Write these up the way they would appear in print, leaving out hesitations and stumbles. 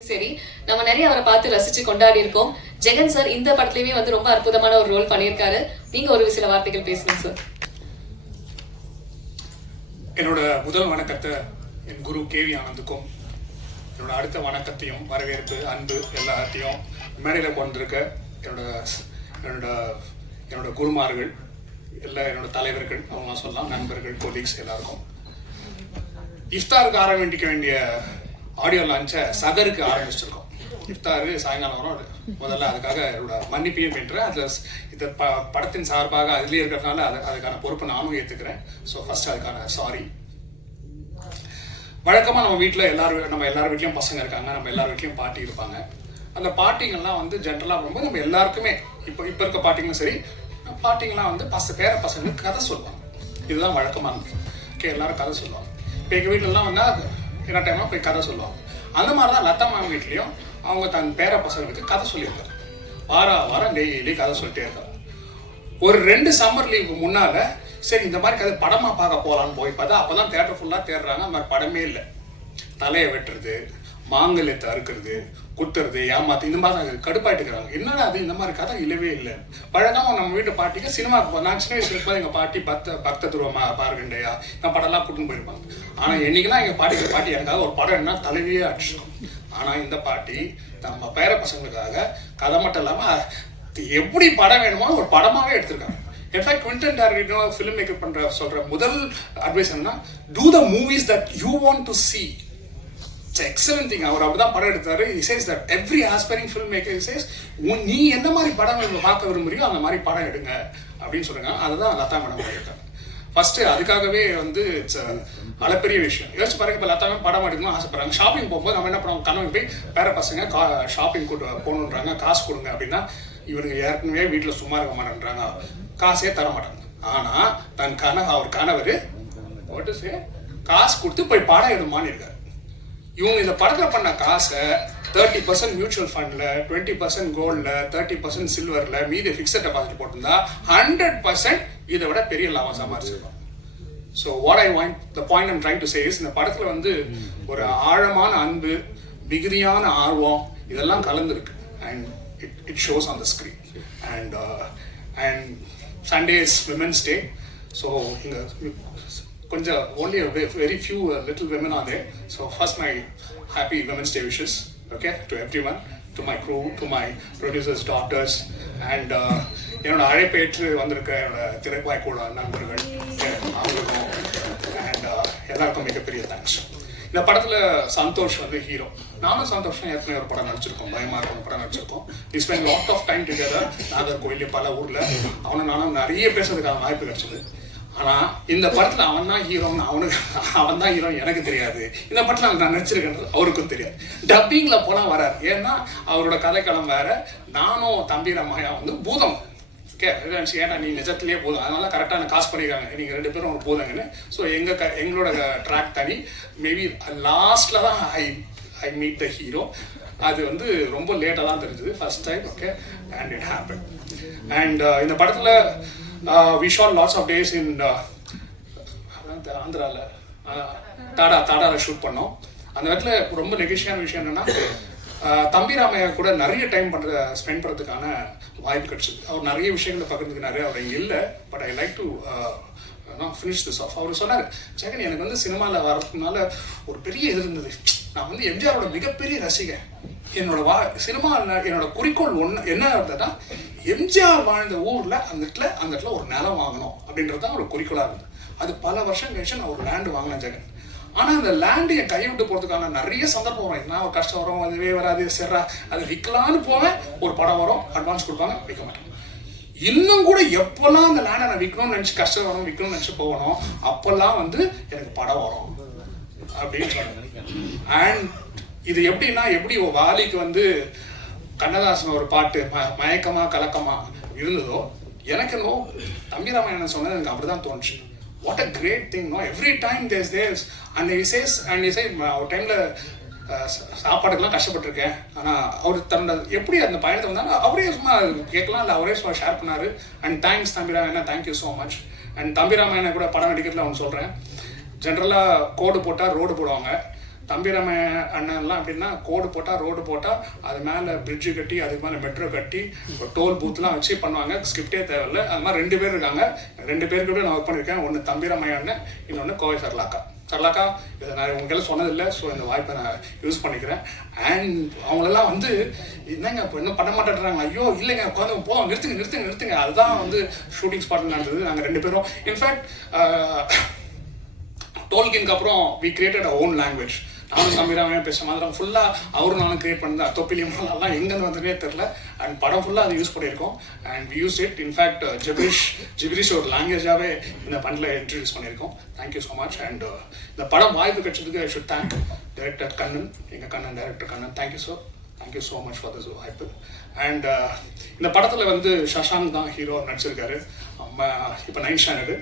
சரி, நம்ம நிறைய அவரை பார்த்து ரசிச்சு கொண்டாடி இருக்கோம். ஜெகன் சார் இந்த படத்துலயுமே வந்து ரொம்ப அற்புதமான ஒரு ரோல் பண்ணியிருக்காரு. நீங்க ஒரு சில வார்த்தைகள் பேசுங்க சார். என்னோட முதல் வணக்கத்தை என் குரு கேவி ஆனந்துக்கும், என்னோட அடுத்த வணக்கத்தையும் வரவேற்பு அன்பு எல்லாத்தையும் மேடையில் கொண்டிருக்க என்னோட குருமார்கள் என்னோட தலைவர்கள் அவங்க சொல்லலாம், நண்பர்கள், கொலீக்ஸ் எல்லாருக்கும் இஃப்தாருக்கு ஆரம்பிக்க வேண்டிய ஆடியோ லான்ச்சை சகருக்கு ஆரம்பிச்சிருக்கோம். இஃப்தாரு சாயங்காலம் வரும். முதல்ல அதுக்காக என்னோட மன்னிப்பையும் பெற்றேன். அதில் இந்த படத்தின் சார்பாக அதுலேயே இருக்கிறதுனால அதுக்கான பொறுப்பை நானும் ஏற்றுக்கிறேன். ஸோ ஃபர்ஸ்ட் அதுக்கான சாரி. வழக்கமாக நம்ம எல்லார் வீட்லையும் பசங்க இருக்காங்க, நம்ம எல்லார் வீட்லையும் பாட்டி இருப்பாங்க. அந்த பாட்டிங்கெல்லாம் வந்து ஜென்ரலாக போகும்போது நம்ம எல்லாருக்குமே இப்போ இருக்க பாட்டிங்களும் சரி, பாட்டிங்கெல்லாம் வந்து பேர பசங்களுக்கு கதை சொல்லுவாங்க. இதுதான் வழக்கமானது. ஓகே, எல்லாரும் கதை சொல்லுவாங்க. இப்போ எங்கள் வீட்டிலலாம் வந்தால் என்ன டைம்லாம் போய் கதை சொல்லுவாங்க. அந்த மாதிரி தான் லதா மேம் வீட்லேயும் அவங்க தன் பேர பசங்களுக்கு கதை சொல்லியிருக்காங்க. வாரம் டெய்லி கதை சொல்லிட்டே இருக்காங்க. ஒரு 2 சம்மர் லீவுக்கு முன்னால் சரி இந்த மாதிரி கதை படமாக பார்க்க போகலான்னு போய் பார்த்தா அப்போ தான் தேட்டர் ஃபுல்லாக தேடுறாங்க. அந்த மாதிரி படமே இல்லை. தலையை வெட்டுறது, மாங்கல்யத்தை அறுக்கிறது, குத்துறது, ஏமாத்து, இந்த மாதிரி கடுப்பாயிட்டு இருக்கிறாங்க. என்னடா அது, இந்த மாதிரி கதை இல்லவே இல்லை. பழக்கமாக நம்ம வீட்டு பாட்டிக்கு சினிமாவுக்கு போய் நான் சின்ன வயசுல இருக்கும்போது எங்கள் பாட்டி பக்த துருவமா பாருங்கண்டையா நான் படம்லாம் கூட்டின்னு போயிருப்பாங்க. ஆனால் என்னைக்குன்னா எங்கள் பாட்டி எனக்காக ஒரு படம் என்ன தலைவியே அடிச்சிடும். ஆனால் இந்த பாட்டி நம்ம பேர பசங்களுக்காக கதை மட்டும் இல்லாமல் எப்படி படம் வேணுமோ ஒரு படமாகவே எடுத்திருக்காங்க. In fact Quentin Tarantino film maker சொல்கிற முதல் அட்வைஸ் என்னன்னா, do the movies that you want to see. Excellent thing. அவர் அப்படிதான் படம் எடுத்தாரு. He says that every aspiring filmmaker says நீ என்ன மாதிரி படம் பார்க்க விரும்புறியோ அந்த மாதிரி படம் எடுங்க அப்படின்னு சொல்றாங்க. அதுதான் லதா மேடம் பண்ணியிருக்காங்க. ஃபர்ஸ்ட் அதுக்காகவே வந்து அளப்பெரிய விஷயம். யோசிச்சு பாருங்க, இப்போ லதா மேம் படம் எடுக்கணும்னு ஆசைப்படுறாங்க. ஷாப்பிங் போகும்போது நம்ம என்ன பண்ணுவோம், கனவு போய் பேர பசங்க ஷாப்பிங் கூட்டு போகணுன்றாங்க, காசு கொடுங்க அப்படின்னா இவனுங்க ஏற்கனவே வீட்டில் சும்மா இருக்க மாட்டேன்றாங்க, காசே தர மாட்டாங்க. ஆனால் அவர் கணவர் காசு கொடுத்து போய் படம் எடுமான்னு இருக்காரு. இவங்க இந்த படத்தில் பண்ண காசை 30% மியூச்சுவல் ஃபண்டில், 20% கோல்டில், 30% சில்வரில், மீதி ஃபிக்ஸட் டெபாசிட் போட்டிருந்தா 100% இதை விட பெரிய லாபம் சம்பாதிச்சிருக்கோம். So the point I'm trying to say is இந்த படத்தில் வந்து ஒரு ஆழமான அன்பு, மிகுதியான ஆர்வம் இதெல்லாம் கலந்துருக்கு. And it shows on the screen. And Sunday is Women's Day. So கொஞ்சம் only a very few little women are there. So first my happy Women's Day wishes, okay, to everyone, to my crew, to my producers, daughters, and என்னோட அழைப்பேற்று வந்திருக்க என்னோட திரைப்பாய் கூட நண்பர்கள் அவங்களுக்கும் and எல்லாருக்கும் மிகப்பெரிய thanks. இந்த படத்தில் சந்தோஷ் வந்து ஹீரோ. நானும் சந்தோஷம் ஏற்கனவே ஒரு படம் நடிச்சிருக்கோம், பயமா இருக்கும் படம் நடிச்சிருக்கோம். We spend lot of time together. நாகர்கோயிலே பல ஊரில் நானும் நிறைய பேசுறதுக்கான வாய்ப்பு கிடைச்சது. ஆனால் இந்த படத்தில் அவன் தான் ஹீரோ எனக்கு தெரியாது. இந்த படத்தில் நான் நடிச்சிருக்கேன்றது அவருக்கும் தெரியாது. டப்பிங்கில் போனால் வராது. ஏன்னா அவரோட கதைக்களம் வேற. நானும் தம்பி ரம்மாயா வந்து பூதம். ஓகே, ஏன்னா நீ நிஜத்திலேயே போதும், அதனால கரெக்டான காசு பண்ணியிருக்காங்க, நீங்கள் 2 பேரும் ஒரு போதுங்கன்னு. ஸோ எங்களோட ட்ராக் தனி. மேபி லாஸ்டில் தான் ஐ மீட் த ஹீரோ. அது வந்து ரொம்ப லேட்டாக தான் தெரிஞ்சது first time. Okay, and it happen. And இந்த படத்தில் we shot lots of days in ஆந்திராவில் தாடாவில் ஷூட் பண்ணோம். அந்த இடத்துல ரொம்ப நெகிழ்ச்சியான விஷயம் என்னென்னா, தம்பி ராமையா கூட நிறைய டைம் ஸ்பெண்ட் பண்ணுறதுக்கான வாய்ப்பு கிடைச்சிது. அவர் நிறைய விஷயங்களை பகிர்ந்துக்கினாரு. அவர் இங்கே இல்லை, but I like to finish this off. அவர் சொன்னார், ஜெகன் எனக்கு வந்து சினிமாவில் வர்றதுனால ஒரு பெரிய இது இருந்தது. நான் வந்து எம்ஜிஆரோட மிகப்பெரிய ரசிகன். சினிமா என்னோட குறிக்கோள் என்ன இருந்ததுன்னா, எம்ஜிஆர் வாழ்ந்த ஊரில் அந்த இடத்துல ஒரு நிலம் வாங்கணும் அப்படின்றது தான் ஒரு குறிக்கோளாக இருந்தது. அது பல வருஷம் கழிச்சு நான் ஒரு லேண்டு வாங்கினேன் ஜெகன். ஆனால் அந்த லேண்டு என் கைவிட்டு போகிறதுக்கான நிறைய சந்தர்ப்பம் வரும். என்ன ஒரு கஷ்டம் வரும், அதுவே வராது, சரிரா அது விற்கலான்னு போவேன். ஒரு படம் வரும், அட்வான்ஸ் கொடுப்பாங்க, விற்க மாட்டேன். இன்னும் கூட எப்போல்லாம் அந்த லேண்டை நான் விற்கணும்னு நினச்சி கஷ்டம் வரும், விற்கணும்னு நினச்சி போகணும், அப்போல்லாம் வந்து எனக்கு படம் வரும் அப்படின்னு சொன்னேன். அண்ட் இது எப்படி வாலிக்கு வந்து கண்ணதாசன் ஒரு பாட்டு மயக்கமா கலக்கமா இருந்ததோ, எனக்கு என்னோ தம்பி ராமாயணன் சொன்னது எனக்கு அப்படிதான் தோணுச்சு. What a great thing. Every time there's and he says ஒரு டைம்ல சாப்பாடுக்கெல்லாம் கஷ்டப்பட்டிருக்கேன். ஆனால் அவர் தன்னோட எப்படி அந்த பயணத்தை வந்தாலும் அவரே சும்மா கேட்கலாம், இல்லை அவரே சும்மா ஷேர் பண்ணாரு. அண்ட் தேங்க்ஸ் தம்பி ராமாயணன், தேங்க்யூ ஸோ மச். அண்ட் தம்பி ராமாயணன் கூட படம் நடிக்கிறதுல அவன் சொல்கிறேன், ஜென்ரலாக கோடு போட்டால் ரோடு போடுவாங்க, தம்பிராம அண்ணன்லாம் எப்படின்னா கோடு போட்டால் ரோடு போட்டால் அது மேலே பிரிட்ஜு கட்டி அதுக்கு மேலே மெட்ரோ கட்டி டோல் பூத்லாம் வச்சு பண்ணுவாங்க, ஸ்கிரிப்டே தேவையில்லை. அது மாதிரி 2 பேர் இருக்காங்க. 2 பேர் கூட நான் ஒர்க் பண்ணியிருக்கேன். ஒன்று தம்பிராமையா அண்ணன், இன்னொன்று கோவை சரளாக்கா. இதை நான் உங்களுக்கெல்லாம் சொன்னதில்லை, ஸோ இந்த வாய்ப்பை நான் யூஸ் பண்ணிக்கிறேன். அண்ட் அவங்களெல்லாம் வந்து என்னங்க இப்போ இன்னும் பண்ண மாட்டேன்றாங்க, ஐயோ இல்லைங்க உட்காந்து போதும் நிறுத்துங்க. அதுதான் வந்து ஷூட்டிங் ஸ்பாட்டில் நடந்தது. நாங்கள் 2 பேரும் இன்ஃபேக்ட் டோல்கின்க்கு அப்புறம் we created a own language. நானும் தம்பிராமையாக பேசுகிற மாதிரி ஃபுல்லாக அவரும் நானும் கிரியேட் பண்ணது. தொப்பிலியமாலாம் எங்கேருந்து வந்ததே தெரில. அண்ட் படம் ஃபுல்லாக அதை யூஸ் பண்ணியிருக்கோம். And we use it. In fact gibberish ஒரு லாங்குவேஜாகவே இந்த பண்டில் இன்ட்ரடியூஸ் பண்ணியிருக்கோம். Thank you so much. அண்ட் இந்த படம் வாய்ப்பு கிடைச்சதுக்கு I should thank director Kannan, எங்கள் Kannan director Kannan. Thank you so much for this வாய்ப்பு. அண்ட் இந்த படத்தில் வந்து சஷாங்க் தான் ஹீரோ நடிச்சிருக்காரு. இப்போ 9th ஸ்டாண்டர்டு.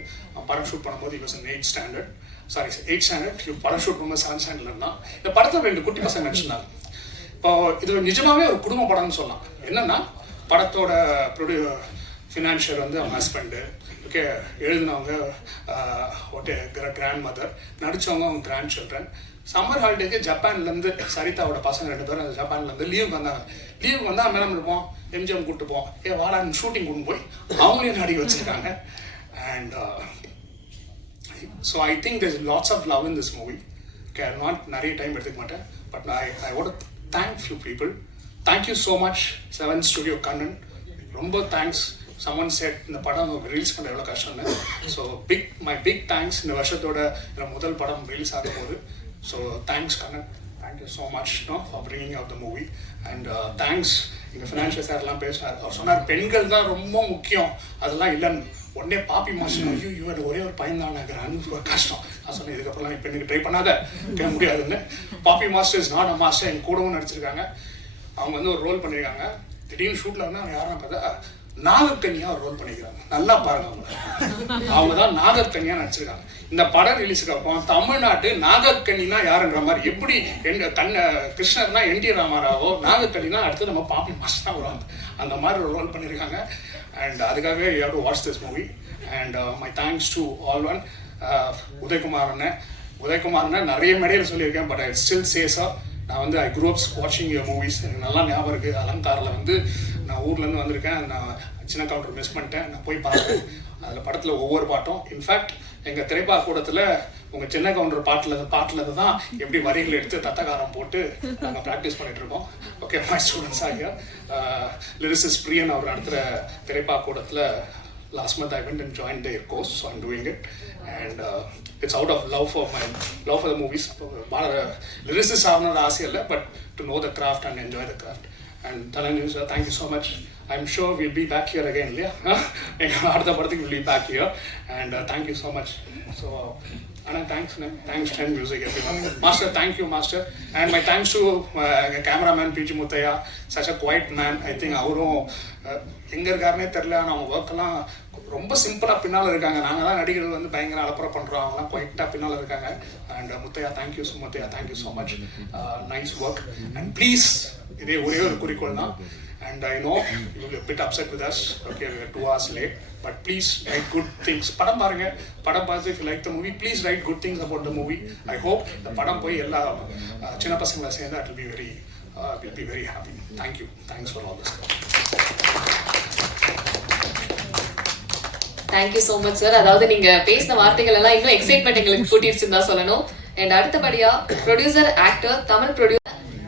படம் ஷூட் பண்ணும்போது it was in 8th standard. Sorry 8th standard. படம் ஷூட் பண்ணும்போது 7th ஸ்டாண்டர்ட்ல இருந்தான். இந்த படத்தில் 2 குட்டி பசங்க நடிச்சிருந்தாங்க. இப்போ இது நிஜமாவே ஒரு குடும்ப படம்னு சொல்லலாம். என்னன்னா படத்தோட ஃபினான்ஷியல் வந்து அவங்க ஹஸ்பண்டு, ஓகே, எழுதினவங்க கிராண்ட் மதர், நடித்தவங்க அவங்க கிராண்ட் சில்ட்ரன். சம்மர் ஹாலிடேக்கு ஜப்பான்லேருந்து சரிதாவோட பசங்க 2 பேரும் அந்த ஜப்பான்லேருந்து லீவுக்கு வந்தாங்க. லீவுக்கு வந்தால் மேடம் இருப்போம், எம்ஜிஎம் கூப்பிட்டு போவோம், வாடா ஷூட்டிங் கொண்டு போய் அவங்களையும் நடிக்க வச்சுருக்காங்க. And so I think there's lots of love in this movie. Okay, I'm not நிறைய டைம் எடுத்துக்க மாட்டேன். But I want to thank few people. Thank you so much 7th Studio Kannan. ரொம்ப தேங்க்ஸ். someone said இந்த படம் release பண்ண எவ்வளோ கஷ்டம்னு. So my big thanks. இந்த வருஷத்தோட முதல் படம் ரிலீஸ் ஆகும் போது. So thanks Kannan. Thank you so much for bringing out the movie. And thanks இங்கே ஃபினான்ஷியல் சார்லாம் பேசினார். அவர் சொன்னார் பெண்கள் தான் ரொம்ப முக்கியம், அதெல்லாம் இல்லைன்னு. உடனே பாப்பி மாஸ்டர் ஐயோ ஒரே ஒரு பையன் தான் நினைக்கிறான்னு கஷ்டம். நான் சொன்னேன் இதுக்கப்புறம் இப்போ எனக்கு ட்ரை பண்ணாத கேட்க முடியாதுன்னு. Bobby master is not a master. என் கூடவும் நடிச்சிருக்காங்க. அவங்க வந்து ஒரு ரோல் பண்ணியிருக்காங்க. திடீர்னு ஷூட்டில் வந்து அவங்க யாரும் பார்த்தா நாகக்கன்னியாக ஒரு ரோல் பண்ணிக்கிறாங்க. நல்லா பாருங்க, அவங்க தான் நாகக்கன்னியாக நடிச்சிருக்காங்க. இந்த படம் ரிலீஸுக்கு அப்புறம் தமிழ்நாட்டு நாகக்கன்னினா யாருன்ற மாதிரி, எப்படி கிருஷ்ணர்னா NT ராமாராவோ, நாகக்கன்னினா அடுத்து நம்ம பாப்பி மாஸ்டர் தான் வருவாங்க. அந்த மாதிரி ஒரு ரோல் பண்ணியிருக்காங்க. அண்ட் அதுக்காகவே you have to watch this movie. And my thanks to all one. Udhayakumar அண்ணன் நிறைய மேடையில் சொல்லியிருக்கேன். பட் ஐ ஸ்டில் சேஸா நான் வந்து ஐ க்ரூ அப்ஸ் வாட்சிங் யுவர் மூவிஸ். எனக்கு நல்லா ஞாபகம் இருக்குது. அலங்காரில் வந்து நான் ஊர்லேருந்து வந்திருக்கேன். நான் சின்ன கவுண்டர் மிஸ் பண்ணிட்டேன். நான் போய் பார்த்தேன். அதில் படத்தில் ஒவ்வொரு பாட்டும், இன்ஃபேக்ட் எங்கள் திரைப்பா கூடத்தில் உங்கள் சின்ன கவுண்டர் பாட்டில் தான் எப்படி வரிகளை எடுத்து தத்தகாரம் போட்டு நாங்கள் ப்ராக்டிஸ் பண்ணிட்டு இருக்கோம். ஓகே, மை ஸ்டூடெண்ட்ஸ் ஆகிய லிரிசிஸ்ட் பிரியன் அவர் நடத்துகிற திரைப்பா கூடத்தில் last month I went and joined their course, so I'm doing it. And it's out of love for the movies. Lyricist ஆகணும்னு ஆசை இல்லை, but to know the craft and enjoy the craft. And Thalanjan sir, thank you so much. I'm sure we'll be back here again, yeah. அடுத்த படத்துக்கு we'll be back here. And thank you so much. So Anna, thanks 10 Music everyone. Master, thank you master. And my thanks to cameraman PG Muthaiya, such a quiet man. I think அவரும் எங்கே இருக்காருனே தெரில. ஆனால் அவங்க ஒர்க்கெல்லாம் ரொம்ப சிம்பிளாக பின்னால் இருக்காங்க. நாங்கள் தான் நடிகர்கள் வந்து பயங்கர அலப்பறை பண்ணுறோம், அவங்களாம் குவைட்டாக பின்னால் இருக்காங்க. And Muthaiah, thank you so much. Nice work. And please, இதே ஒரே ஒரு குறிக்கோள் தான். And I know you will be a bit upset with us. Okay, we are 2 hours late. But please write good things. படம் பாருங்க. படம் பார்த்து if you like the movie, please write good things about the movie. I hope the படம் போய் எல்லா சின்ன பசங்களை சேர்ந்தா it will be very happy. Thank you. Thanks for all this. Thank you so much sir. அதாவது நீங்க பேசின வார்த்தைகள் எல்லாம் இன்னும் எக்ஸைட்மெண்ட் எங்களுக்கு கூட்டிடுச்சுன்னு தான் சொல்லணும். அண்ட் அடுத்தபடியா producer, actor, Tamil producer.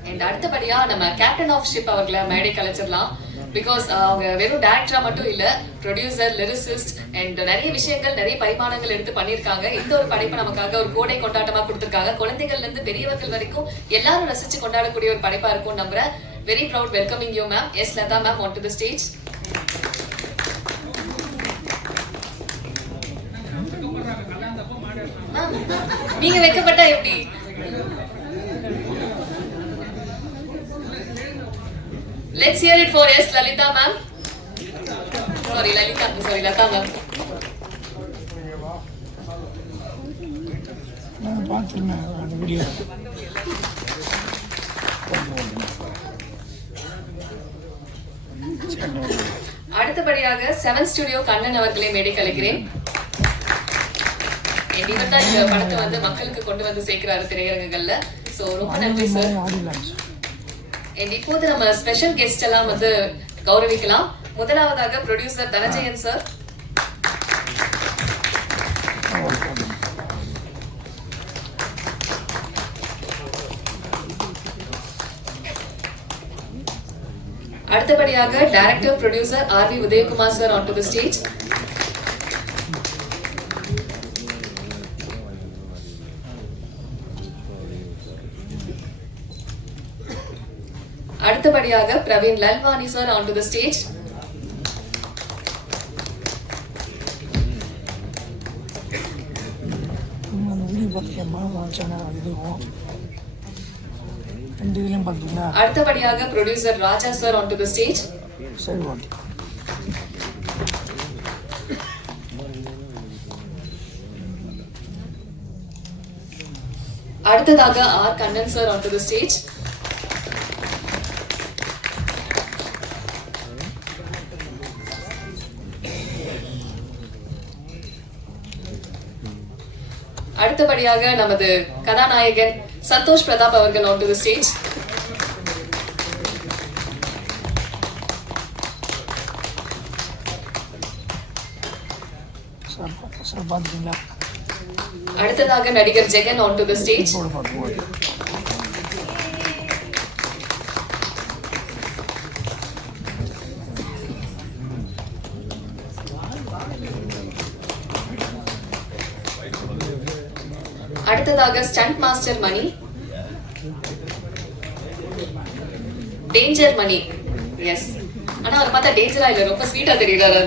And அடுத்தபடியா நம்ம கேப்டன் ஆஃப் ஷிப் அவர்களை மேடை கலைச்சிடலாம். பிகாஸ் அவங்க வெறும் டேரக்டரா மட்டும் இல்ல, ப்ரொடியூசர், லிரிசிஸ்ட் அண்ட் நிறைய விஷயங்கள், நிறைய பரிமாணங்கள் எடுத்து பண்ணியிருக்காங்க. இந்த ஒரு படைப்பை நமக்காக ஒரு கோடை கொண்டாட்டமா கொடுத்திருக்காங்க. குழந்தைகள்ல இருந்து பெரியவர்கள் வரைக்கும் எல்லாரும் ரசிச்சு கொண்டாடக்கூடிய ஒரு படைப்பா இருக்கும் நம்புறேன். Very proud welcoming you ma'am. S Latha ma'am on to the stage. நீங்க வைக்கப்பட்டா எப்படி? Let's hear it for S. Lalita ma'am. Sorry, Lata ma'am. நான் பார்த்துருந்தேன் அந்த வீடியோ. அடுத்தபடியாக 7th Studio கண்ணன் அவர்களை மேடை கலைக்கிறேன். இவர் தான் இந்த படத்தை வந்து மக்களுக்கு கொண்டு வந்து சேர்க்கிறாரு திரையரங்குகள்ல. ஸோ ரொம்ப நன்றி சார். ஆடியோ லான்ச் இப்போது நம்ம ஸ்பெஷல் கெஸ்ட் எல்லாம் வந்து கௌரவிக்கலாம். முதலாவதாக ப்ரொடியூசர் தனஞ்சயன் சார். அடுத்தபடியாக director producer RV Udhayakumar sir on to the stage. அடுத்தபடியாக Praveen Lalwani sir on to the stage. அந்த வீடியோ பார்த்துக்கேம்மா வாட்சான இதுவும் ரெண்டு இதுலையும் பார்த்துட்டீங்களா? அடுத்தபடியாக producer Raja sir on to the stage. சரி ஓகே. அடுத்ததாக R Kannan sir on to the stage. அடுத்தபடியாக நமது கதாநாயகன் சந்தோஷ் பிரதாப் அவர்கள் on to the stage. Sir பார்த்துட்டீங்களா? அடுத்ததாக நடிகர் Jagan on to the stage. போடு பார்த்து ஓகே. அடுத்ததாக stunt master Mani, danger Mani. Yes, ஆனா அவர் பார்த்தா டேஞ்சரா இல்ல, ரொம்ப ஸ்வீட்டா தெரியுறாரு.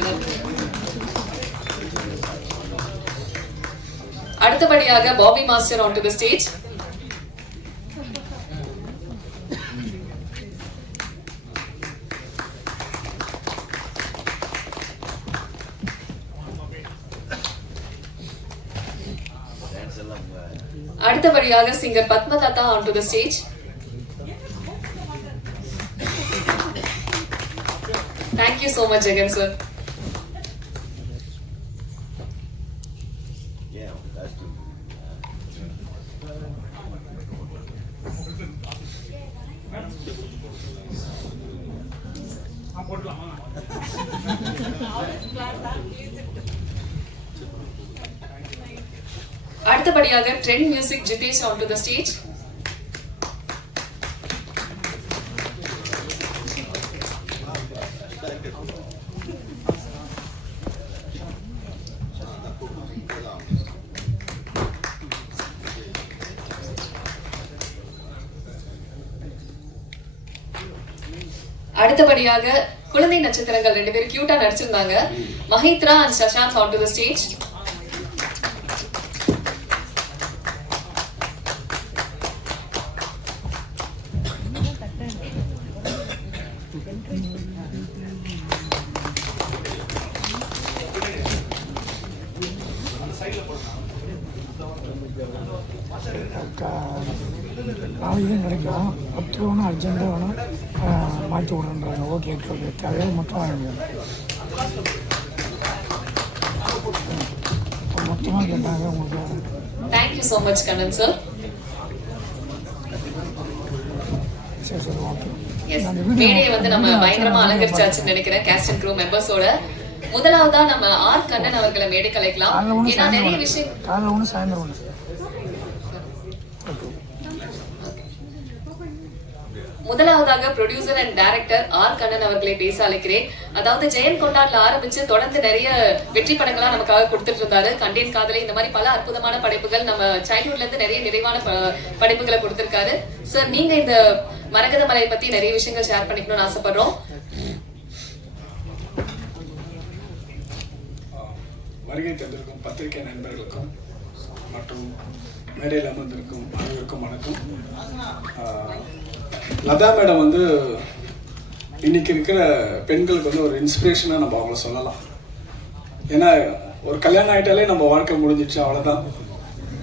அடுத்தபடியாக Bobby master on to the stage. அடுத்தபடியாக singer Padmalatha on to the stage. Thank you so much again, sir. அடுத்தபடியாக trend music Jitesh on to the stage. அடுத்தபடியாக குழந்தை நட்சத்திரங்கள் ரெண்டு பேரும் கியூட்டா நடிச்சிருந்தாங்க. Mahithra and Sashanth on to the stage. நாளைக்கு தான் கிடைக்கும். 10 வேணும், அர்ஜென்ட்டாக வேணும், மாற்றி விட்றேன்றாங்க. ஓகே ஓகே, தேவையான மொத்தம் வாங்கிடுங்க. மொத்தமாக கேட்டாங்க உங்களுக்கு. Thank you so much Kannan sir. சரி சரி ஓகே. மேடையை வந்து நம்ம பயங்கரமா அலங்கரிச்சாச்சுன்னு நினைக்கிறேன் கேஸ்ட் அண்ட் க்ரூ மெம்பர்ஸோட. முதலாவதா நம்ம ஆர் கண்ணன் அவர்களை மேடை கலைக்கலாம். ஏன்னா நிறைய விஷயம் காலையில் ஒன்று சாயந்தரம் ஒன்று. முதலாவதாக producer and director R Kannan அவர்களை பேச அழைக்கிறேன். அதாவது ஜெயன் கொண்டாட்ல ஆரம்பிச்சு தொடர்ந்து நிறைய வெற்றி படங்களா நமக்காக கொடுத்துட்டு இருந்தாரு. கண்டேன் காதலை, இந்த மாதிரி பல அற்புதமான படைப்புகள் நம்ம சைல்ட்ஹுட்ல இருந்து நிறைய நிறைவான படைப்புகளை கொடுத்திருக்காரு. சார், நீங்க இந்த மரகத மலை பத்தி நிறைய விஷயங்கள் ஷேர் பண்ணிக்கணும்னு ஆசைப்படுறோம். வருகை தந்திருக்கும் பத்திரிகை நண்பர்களுக்கும் மற்றும் மேடையில் அமர்ந்திருக்கும் அனைவருக்கும் வணக்கம். லதா மேடம் வந்து இன்னைக்கு இருக்கிற பெண்களுக்கு வந்து ஒரு இன்ஸ்பிரேஷனாக நம்ம அவங்கள சொல்லலாம். ஏன்னா ஒரு கல்யாணம் ஆகிட்டாலே நம்ம வாழ்க்கை முடிஞ்சிச்சு, அவ்வளோதான்,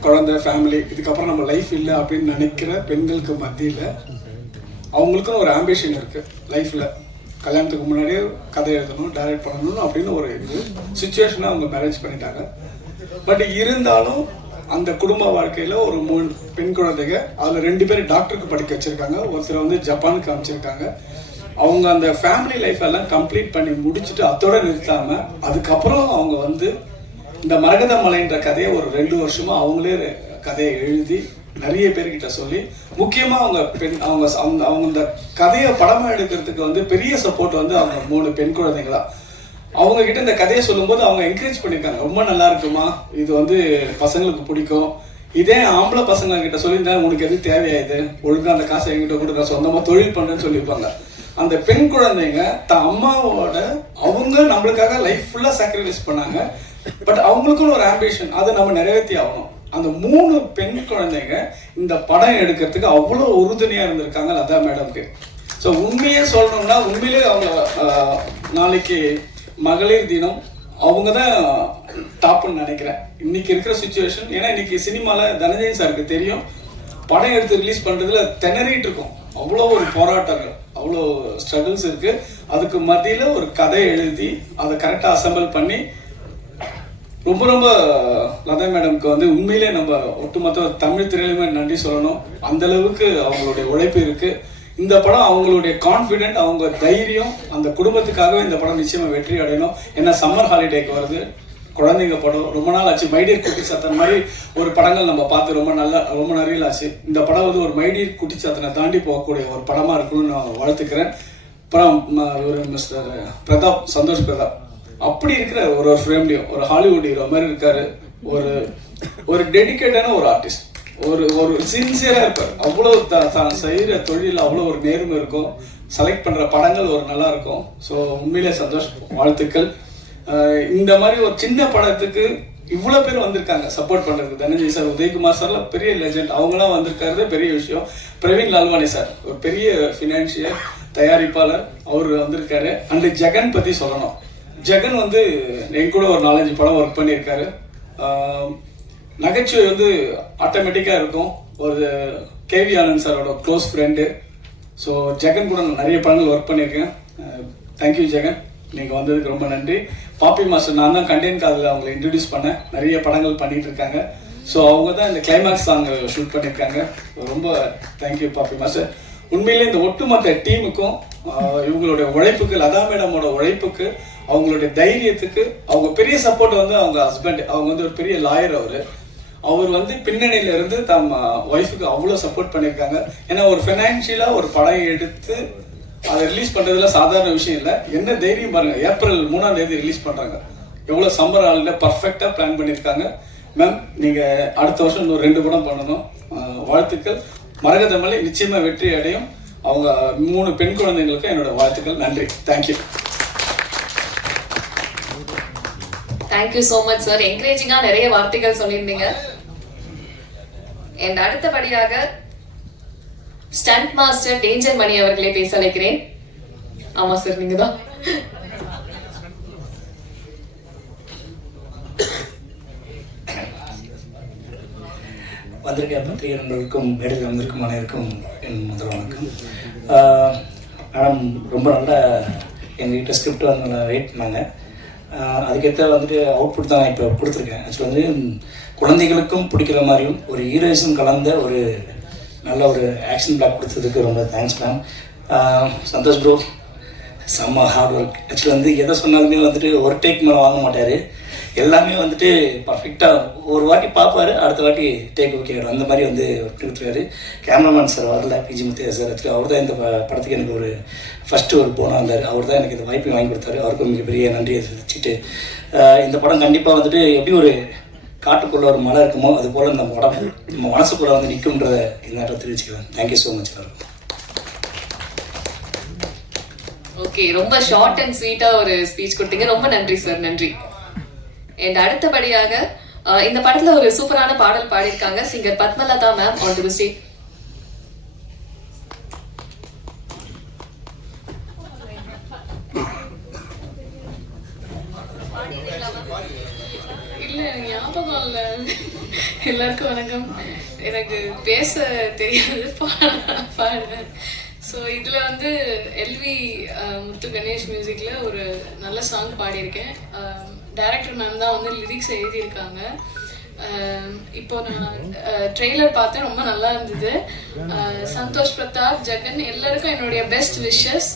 குழந்தை, ஃபேமிலி, இதுக்கப்புறம் நம்ம லைஃப் இல்லை அப்படின்னு நினைக்கிற பெண்களுக்கு மத்தியில் அவங்களுக்குன்னு ஒரு ஆம்பிஷன் இருக்குது லைஃப்பில். கல்யாணத்துக்கு முன்னாடியே கதை எழுதணும், டைரக்ட் பண்ணணும் அப்படின்னு ஒரு இது சுச்சுவேஷனாக அவங்க மேரேஜ் பண்ணிட்டாங்க. பட் இருந்தாலும் அந்த குடும்ப வாழ்க்கையில் ஒரு 3 பெண் குழந்தைங்க, அதில் 2 பேர் டாக்டருக்கு படிக்க வச்சுருக்காங்க, ஒருத்தர் வந்து ஜப்பானுக்கு அமைச்சிருக்காங்க. அவங்க அந்த ஃபேமிலி லைஃப் எல்லாம் கம்ப்ளீட் பண்ணி முடிச்சுட்டு அதோட நிறுத்தாமல் அதுக்கப்புறம் அவங்க வந்து இந்த மரகத மலைன்ற கதையை ஒரு 2 வருஷமா அவங்களே கதையை எழுதி நிறைய பேர்கிட்ட சொல்லி, முக்கியமாக அவங்க இந்த கதையை படமாக எடுக்கிறதுக்கு வந்து பெரிய சப்போர்ட் வந்து அவங்க 3 பெண் குழந்தைங்களா. அவங்க கிட்ட இந்த கதையை சொல்லும்போது அவங்க என்கரேஜ் பண்ணியிருக்காங்க, ரொம்ப நல்லா இருக்குமா, இது வந்து பசங்களுக்கு பிடிக்கும். இதே ஆம்பளை பசங்க கிட்ட சொல்லியிருந்தேன், உனக்கு எது தேவையா, இது ஒழுங்கா அந்த காசை என்கிட்ட கூட நான் சொந்தமாக தொழில் பண்ணுறேன்னு சொல்லியிருப்பாங்க. அந்த பெண் குழந்தைங்க அம்மாவோட அவங்க நம்மளுக்காக லைஃப் ஃபுல்லாக சாக்ரிஃபைஸ் பண்ணாங்க. பட் அவங்களுக்குன்னு ஒரு ஆம்பிஷன், அதை நம்ம நிறைவேற்றி ஆகணும். அந்த 3 பெண் குழந்தைங்க இந்த படம் எடுக்கிறதுக்கு அவ்வளோ உறுதுணையாக இருந்திருக்காங்க லதா மேடம்க்கு. ஸோ உண்மையே சொல்லணும்னா உண்மையிலே அவங்க நாளைக்கு மகளிர் தினம் அவங்க தான் டாப்னு நினைக்கிறேன் இன்னைக்கு இருக்கிற சுச்சுவேஷன். ஏன்னா இன்னைக்கு சினிமாவில் தனஞ்சயன் சாருக்கு தெரியும், படம் எடுத்து ரிலீஸ் பண்ணுறதுல திணறிட்டு இருக்கும். அவ்வளோ ஒரு போராட்டங்கள், அவ்வளோ ஸ்ட்ரகிள்ஸ் இருக்கு. அதுக்கு மத்தியில் ஒரு கதை எழுதி அதை கரெக்டாக அசம்பிள் பண்ணி ரொம்ப ரொம்ப லதா மேடம்க்கு வந்து உண்மையிலே நம்ம ஒட்டுமொத்த தமிழ் திரையிலுமே நன்றி சொல்லணும். அந்த அளவுக்கு அவங்களுடைய உழைப்பு இருக்கு. இந்த படம் அவங்களுடைய கான்ஃபிடென்ட், அவங்க தைரியம், அந்த குடும்பத்துக்காகவே இந்த படம் நிச்சயமா வெற்றி அடையணும். ஏன்னா சம்மர் ஹாலிடேக்கு வருது, குழந்தைங்க படம் ரொம்ப நாள் ஆச்சு. மைடியர் குட்டிச்சாத்தன் மாதிரி ஒரு படங்கள் நம்ம பார்த்து ரொம்ப நிறைய ஆச்சு. இந்த படம் வந்து ஒரு மைடியர் குட்டிச்சாத்தனை தாண்டி போகக்கூடிய ஒரு படமா இருக்கணும்னு நான் வாழ்த்துக்கிறேன். அப்புறம் ஒரு மிஸ்டர் பிரதாப், சந்தோஷ் பிரதாப், அப்படி இருக்கிற ஒரு ஃப்ரேம்லையும் ஒரு ஹாலிவுட் ஹீரோ மாதிரி இருக்காரு. ஒரு டெடிக்கேட்டான ஒரு ஆர்டிஸ்ட், ஒரு சின்சியரா இருப்பார். அவ்வளோ தான் செய்கிற தொழில் அவ்வளோ ஒரு நேர்மை இருக்கும். செலக்ட் பண்ற படங்கள் ஒரு நல்லா இருக்கும். ஸோ உண்மையிலே சந்தோஷ், வாழ்த்துக்கள். இந்த மாதிரி ஒரு சின்ன படத்துக்கு இவ்வளோ பேர் வந்திருக்காங்க சப்போர்ட் பண்றதுக்கு. தனஞ்சய் சார், உதயகுமார் சார்லாம் பெரிய லெஜெண்ட், அவங்களாம் வந்திருக்காரு பெரிய விஷயம். பிரவீன் லால்வானி சார் ஒரு பெரிய ஃபினான்ஷியல் தயாரிப்பாளர், அவர் வந்திருக்காரு. அண்ட் ஜெகன் பத்தி சொல்லணும். ஜெகன் வந்து என் கூட ஒரு 4-5 படம் ஒர்க் பண்ணியிருக்காரு. நகைச்சுவை வந்து ஆட்டோமேட்டிக்காக இருக்கும். ஒரு கேவி ஆனந்த் சாரோட க்ளோஸ் ஃப்ரெண்டு. ஸோ ஜெகன் கூட நான் நிறைய படங்கள் ஒர்க் பண்ணியிருக்கேன். தேங்க்யூ ஜெகன், நீங்கள் வந்ததுக்கு ரொம்ப நன்றி. பாப்பி மாஸ்டர், நான் தான் கண்டென்ட் காலில் அவங்களை இன்ட்ரடியூஸ் பண்ணேன். நிறைய படங்கள் பண்ணிட்டு இருக்காங்க. ஸோ அவங்க தான் இந்த கிளைமேக்ஸ் சாங் ஷூட் பண்ணியிருக்காங்க. ரொம்ப தேங்க்யூ பாப்பி மாஸ்டர். உண்மையிலே இந்த ஒட்டுமொத்த டீமுக்கும் இவங்களுடைய உழைப்புக்கு, லதா மேடமோட உழைப்புக்கு, அவங்களுடைய தைரியத்துக்கு, அவங்க பெரிய சப்போர்ட் வந்து அவங்க ஹஸ்பண்ட், அவங்க வந்து ஒரு பெரிய லாயர். அவர் வந்து பின்னணியில இருந்து தம் ஒய்ஃபுக்கு அவ்வளோ சப்போர்ட் பண்ணியிருக்காங்க. ஏன்னா ஒரு ஃபினான்ஷியலா ஒரு படம் எடுத்து அதை ரிலீஸ் பண்றதுல சாதாரண விஷயம் இல்லை. என்ன தைரியம் பாருங்க, ஏப்ரல் 3ஆம் தேதி ரிலீஸ் பண்றாங்க. எவ்வளோ சம்மர் ஹாலில் பர்ஃபெக்டா பிளான் பண்ணியிருக்காங்க. மேம், நீங்க அடுத்த வருஷம் இன்னும் 2 படம் பண்ணணும். வாழ்த்துக்கள். மரகத மலை நிச்சயமா வெற்றி அடையும். அவங்க 3 பெண் குழந்தைங்களுக்கு என்னோட வாழ்த்துக்கள். நன்றி. Thank you. Thank you so much sir. என்கரேஜிங்கா நிறைய வார்த்தைகள் சொல்லியிருந்தீங்க. அண்ட் அடுத்தபடியாக ஸ்டண்ட் மாஸ்டர் டேஞ்சர் மணி அவர்களே பேச அழைக்கிறேன். ஆமா சார், நீங்க தான். வந்திருக்க பத்திரிகை நண்பர்களுக்கும் மேடையில் வந்திருக்கும் அனைவருக்கும் என் முதல் வணக்கம். மேடம் ரொம்ப நல்லா எங்ககிட்ட ஸ்கிரிப்ட் வந்து நல்லா வெயிட் பண்ணாங்க. அதுக்கேற்ற வந்துட்டு அவுட்புட் தான் இப்போ கொடுத்துருக்கேன். ஆக்சுவலி வந்து குழந்தைகளுக்கும் பிடிக்கிற மாதிரியும் ஒரு ஹீரோயிசம் கலந்த ஒரு நல்ல ஒரு ஆக்ஷன் பிளாக் கொடுத்ததுக்கு ரொம்ப தேங்க்ஸ் மேம். சந்தோஷ் ப்ரோ, செம்ம ஹார்ட் ஒர்க். ஆக்சுவலி வந்து எதை சொன்னாலுமே வந்துட்டு ஒரு டேக் மேலே வாங்க மாட்டார். எல்லாமே வந்துட்டு பர்ஃபெக்டாக ஒரு வாட்டி பார்ப்பாரு, அடுத்த வாட்டி டேக் ஓகே ஆகிடும். அந்த மாதிரி வந்து ஒர்க் கொடுத்துருக்காரு. கேமராமேன் சார் வரல, பிஜி முத்தையா சார். ஆக்சுவலி அவர் தான் இந்த படத்துக்கு எனக்கு ஒரு ஃபஸ்ட்டு ஒரு போனாக இருந்தார். அவர் தான் எனக்கு இந்த வாய்ப்பை வாங்கி கொடுத்தாரு. அவருக்கும் மிகப்பெரிய நன்றியை வச்சுட்டு இந்த படம் கண்டிப்பாக வந்துட்டு எப்படி ஒரு காட்டுக்குள்ளே ஒரு மலை இருக்குமோ அது போல் இந்த படம் நம்ம மனசுக்குள்ளே வந்து நிற்கும்ன்றதை இந்த நேரத்தில் தெரிவிச்சுக்கிறேன். தேங்க்யூ ஸோ மச் எல்லாரும். ஓகே, ரொம்ப ஷார்ட் அண்ட் ஸ்வீட்டா ஒரு ஸ்பீச் கொடுத்தீங்க. ரொம்ப நன்றி சார், நன்றி. அண்ட் அடுத்தபடியாக இந்த படத்துல ஒரு சூப்பரான பாடல் பாடியிருக்காங்க singer Padmalatha ma'am. On to the stage. இல்ல, ஞாபகம் இல்ல. எல்லாருக்கும் வணக்கம். எனக்கு பேச தெரியாது, பாடுறேன். ஸோ இதில் வந்து எல்வி முத்து கணேஷ் மியூசிக்கில் ஒரு நல்ல சாங் பாடியிருக்கேன். டைரக்டர் மேம் தான் வந்து லிரிக்ஸ் எழுதியிருக்காங்க. இப்போ நான் ட்ரெய்லர் பார்த்தேன், ரொம்ப நல்லா இருந்தது. சந்தோஷ் பிரதாப், ஜெகன் எல்லாருக்கும் என்னுடைய best wishes.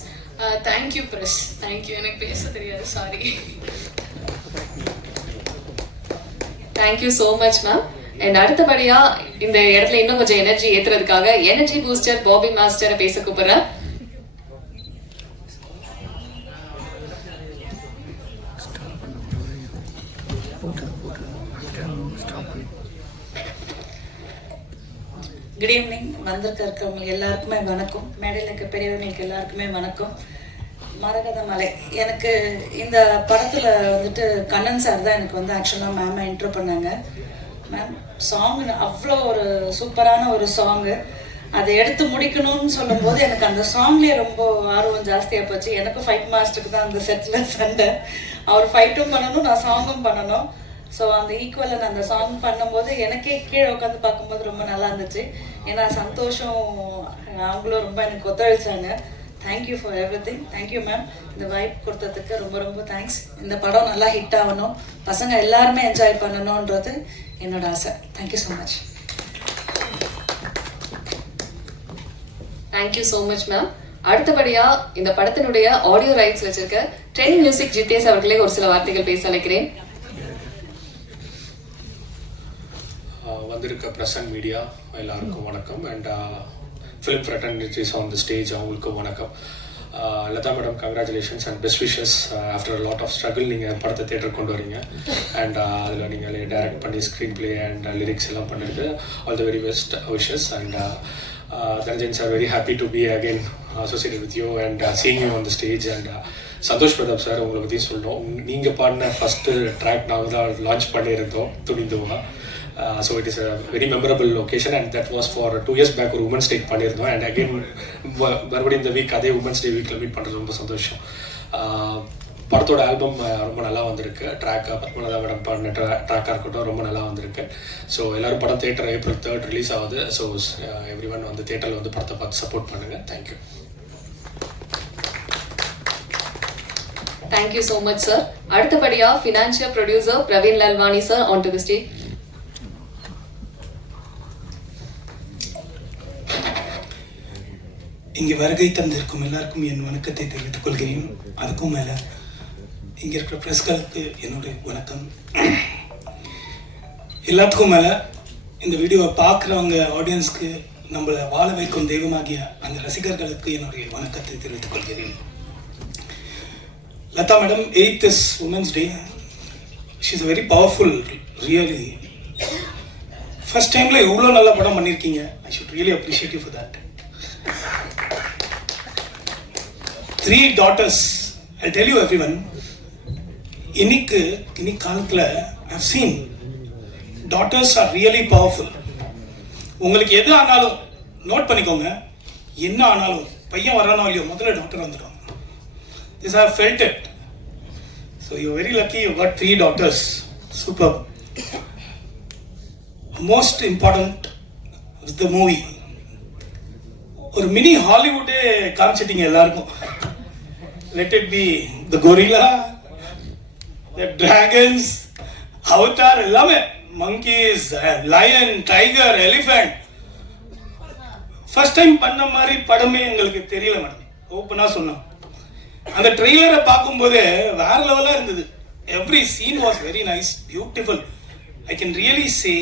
Thank you press, thank you. எனக்கு பேச தெரியாது, sorry. Thank you so much ma'am. And அடுத்தபடியா இந்த இடத்துல இன்னும் கொஞ்சம் எனர்ஜி ஏத்துறதுக்காக எனர்ஜி பூஸ்டர் பாபி மாஸ்டரை பேச கூப்பிடுறேன். Good evening. வந்திருக்கிறவங்க எல்லாருக்குமே வணக்கம். மேடையில் இருக்க பெரியவங்களுக்கு எல்லாருக்குமே வணக்கம். மரகத மலை, எனக்கு இந்த படத்தில் வந்துட்டு கண்ணன் சார் தான் எனக்கு வந்து ஆக்சுவலாக மேமை இன்ட்ரோ பண்ணாங்க. மேம் சாங் அவ்வளோ ஒரு சூப்பரான ஒரு சாங்கு. அதை எடுத்து முடிக்கணும்னு சொல்லும்போது எனக்கு அந்த சாங்லேயே ரொம்ப ஆர்வம் ஜாஸ்தியாக போச்சு. எனக்கும் ஃபைட் மாஸ்டருக்கு தான் அந்த செட்டில் சண்டை. அவர் ஃபைட்டும் பண்ணணும், நான் சாங்கும் பண்ணணும். ஸோ அந்த ஈக்குவலாக நான் அந்த சாங் பண்ணும்போது எனக்கே கீழே உட்காந்து பார்க்கும்போது ரொம்ப நல்லா இருந்துச்சு. ஏன்னா சந்தோஷம் அவங்களும் ரொம்ப எனக்கு ஒத்துழைச்சாங்க. Thank you for everything. Thank you ma'am, இந்த வாய்ப்பு கொடுத்ததுக்கு ரொம்ப ரொம்ப தேங்க்ஸ். இந்த படம் நல்லா ஹிட் ஆகணும், பசங்க எல்லாருமே என்ஜாய் பண்ணணுன்றது என்னோட ஆசை. Thank you so much. Thank you so much ma'am. அடுத்தபடியா இந்த படத்தினுடைய ஆடியோ ரைட்ஸ் வச்சிருக்க ட்ரெண்ட் மியூசிக் ஜித்தேஷ் அவர்களே ஒரு சில வார்த்தைகள் பேச அழைக்கிறேன். வந்திருக்க ப்ரெஸ் அண்ட் மீடியா எல்லாருக்கும் வணக்கம். And film fraternities on the stage அவங்களுக்கும் வணக்கம். Latha madam, congratulations and best wishes. After a lot of struggle நீங்கள் படத்தை தேட்டர் கொண்டு வரீங்க. அண்ட் அதில் நீங்கள் டைரக்ட் பண்ணி ஸ்க்ரீன் பிளே அண்ட் லிரிக்ஸ் எல்லாம் பண்ணிருக்கு. All the very best wishes. And Dhananjayan sir, very happy to be again associated with you and seeing you on the stage. And Santhosh Prathap sir, உங்களை பற்றி சொல்லணும். நீங்கள் பாடின ஃபஸ்ட்டு ட்ராக் நாங்கள் தான் லான்ச் பண்ணியிருந்தோம், Thunindhuva. So it is a very memorable location. And that was for 2 years back ஒரு women's day பண்ணியிருந்தோம். அண்ட் அகெயின் மறுபடியும் இந்த வீக் அதே உமன்ஸ் டே வீக்கில் மீட் பண்ணுறது ரொம்ப சந்தோஷம். படத்தோட ஆல்பம் ரொம்ப நல்லா வந்திருக்கு. ட்ராக் பத்மநாதா மேடம் பாடின ட்ராக்காக இருக்கட்டும், ரொம்ப நல்லா வந்திருக்கு. ஸோ எல்லோரும் படம் தேட்டர் April 3rd ரிலீஸ் ஆகுது. ஸோ எவ்ரி ஒன் வந்து தேட்டரில் வந்து படத்தை பார்த்து சப்போர்ட் பண்ணுங்கள். Thank you. Thank you so much sir. அடுத்தபடியா financial producer Praveen Lalwani sir on to the stage. இங்கே வருகை தந்திருக்கும் எல்லாருக்கும் என் வணக்கத்தை தெரிவித்துக் கொள்கிறேன். அதுக்கும் மேலே இங்கே இருக்கிற ப்ரெஸ்களுக்கு என்னுடைய வணக்கம். எல்லாத்துக்கும் மேலே இந்த வீடியோவை பார்க்குறவங்க ஆடியன்ஸ்க்கு, நம்மளை வாழ வைக்கும் தெய்வமாகிய அந்த ரசிகர்களுக்கு என்னுடைய வணக்கத்தை தெரிவித்துக் கொள்கிறேன். Latha madam, 8th is Women's Day. She is very powerful, really. First டைமில் எவ்வளோ நல்ல படம் பண்ணியிருக்கீங்க. I should really appreciate you for that. 3 daughters. I'll tell you everyone, இன்னி காலத்தில் I've seen daughters are really powerful. உங்களுக்கு எது ஆனாலும் நோட் பண்ணிக்கோங்க, என்ன ஆனாலும் பையன் வரானோ இல்லையோ முதல்ல டாக்டர் வந்துடும். This I have felt it. So you're very lucky you got 3 daughters. Superb. Most important is the movie. ஒரு மினி ஹாலிவுட்டே காமிச்சிட்டீங்க எல்லாருக்கும். Let it be the gorilla, the dragons, avatar, எல்லாமே, monkeys, lion, tiger, elephant. First time பண்ண மாதிரி படமே எங்களுக்கு தெரியல madam, ஓப்பனா சொன்னோம். அந்த ட்ரெய்லரை பார்க்கும்போதே வேற லெவலாக இருந்தது. Every scene was very nice, beautiful. I can really say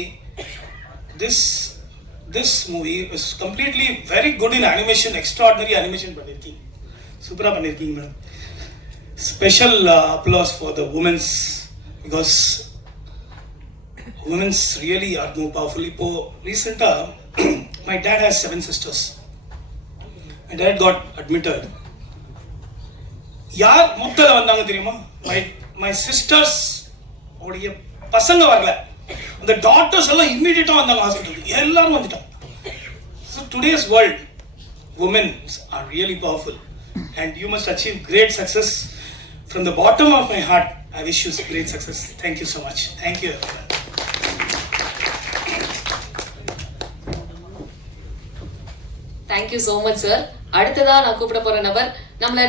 this movie was completely very good in animation. Extraordinary animation பண்ணிருக்கீங்க, சூப்பரா பண்ணிருக்கீங்க madam. Special applause for the women's, because women's really are more powerful. இப்போ ரீசெண்டா my dad has 7 sisters. My dad got admitted. யார் முதல்ல வந்தாங்க தெரியுமா? my sisters உடைய பசங்க வரல, அந்த டாக்டர்ஸ் எல்லாம் இம்மீடியட்டா வந்தாங்க ஹாஸ்பிட்டலுக்கு, எல்லாரும் வந்துட்டாங்க. So today's world, women are really powerful and you must achieve great success. From the bottom of my heart, I wish you great success. Thank you so much. Thank you. Thank you so much sir. அடுத்ததா நான் கூப்பிட போற நபர் நம்மள